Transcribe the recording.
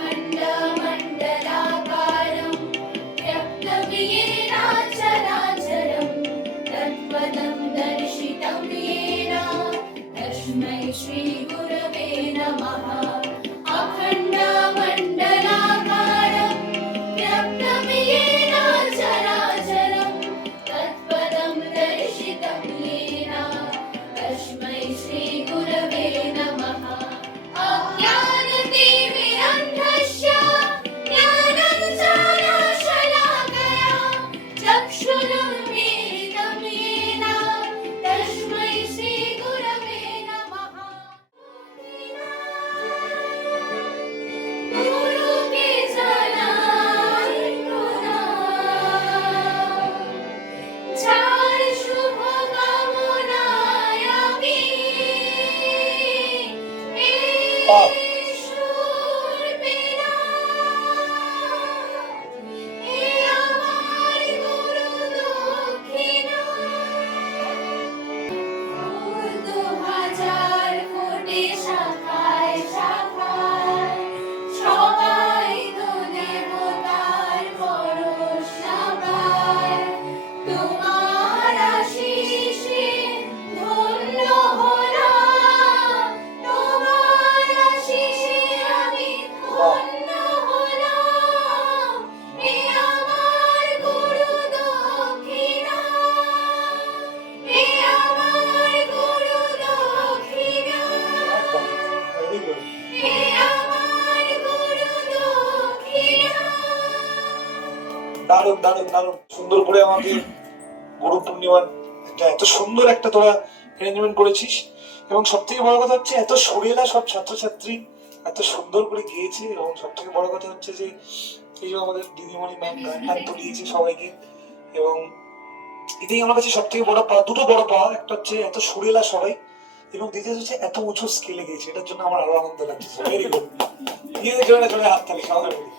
अखण्डमण्डलाकारं व्यक्तव्येन चराचरं तत्पदं दर्शितं येन तस्मै श्रीगुरवे नमः। अखण्डमण्डलाकारं व्यक्तव्येन चराचरं तत्पदं दर्शितं येन तस्मै श्रीगुरवे नमः। अज्ञानतिमिरन्धस्य ज्ञानाञ्जनशलाकया चक्षुरुन्मीलितं येन तस्मै श्रीगुरवे नमः। गुरुके জানাই প্রণাম, যার শুভ কামনায় আমি এই সুর পেলাম। এ আমার গুরু দক্ষিণা। ফুল 2000 ফোটে শাখায় শাখায়, সবাই তো দেবতার পরশ লাগায়। তোমার আশিসে ধন্য হলাম, তোমার আশিসে আমি ধন্য হলাম। এ আমার গুরু দক্ষিণা, এ আমার গুরু দক্ষিণা, এ আমার গুরু দক্ষিণা। দারুণ দারুণ দারুণ সুন্দর করে আমাকে গুরু পূর্ণিমার এত সুন্দর একটা তোরা অ্যারেঞ্জমেন্ট করেছিস, এবং সব থেকে বড় কথা হচ্ছে এত সুরেলা সব ছাত্রছাত্রী এত সুন্দর করে গিয়েছে, এবং সব থেকে বড় কথা হচ্ছে যে এই যে আমাদের দিদিমণি ম্যাম গান তুলিয়েছে সবাইকে, এবং এটাই আমার কাছে সব থেকে বড় পাওয়া। দুটো বড় পাওয়া, একটা হচ্ছে এত সুরেলা সবাই, এবং দ্বিতীয় হচ্ছে এত উঁচু স্কেলে গিয়েছে, এটার জন্য আমার আরো আনন্দ লাগছে। ভেরি গুড, নিজেদের জন্য জোরে হাত তালি সবাই বলি।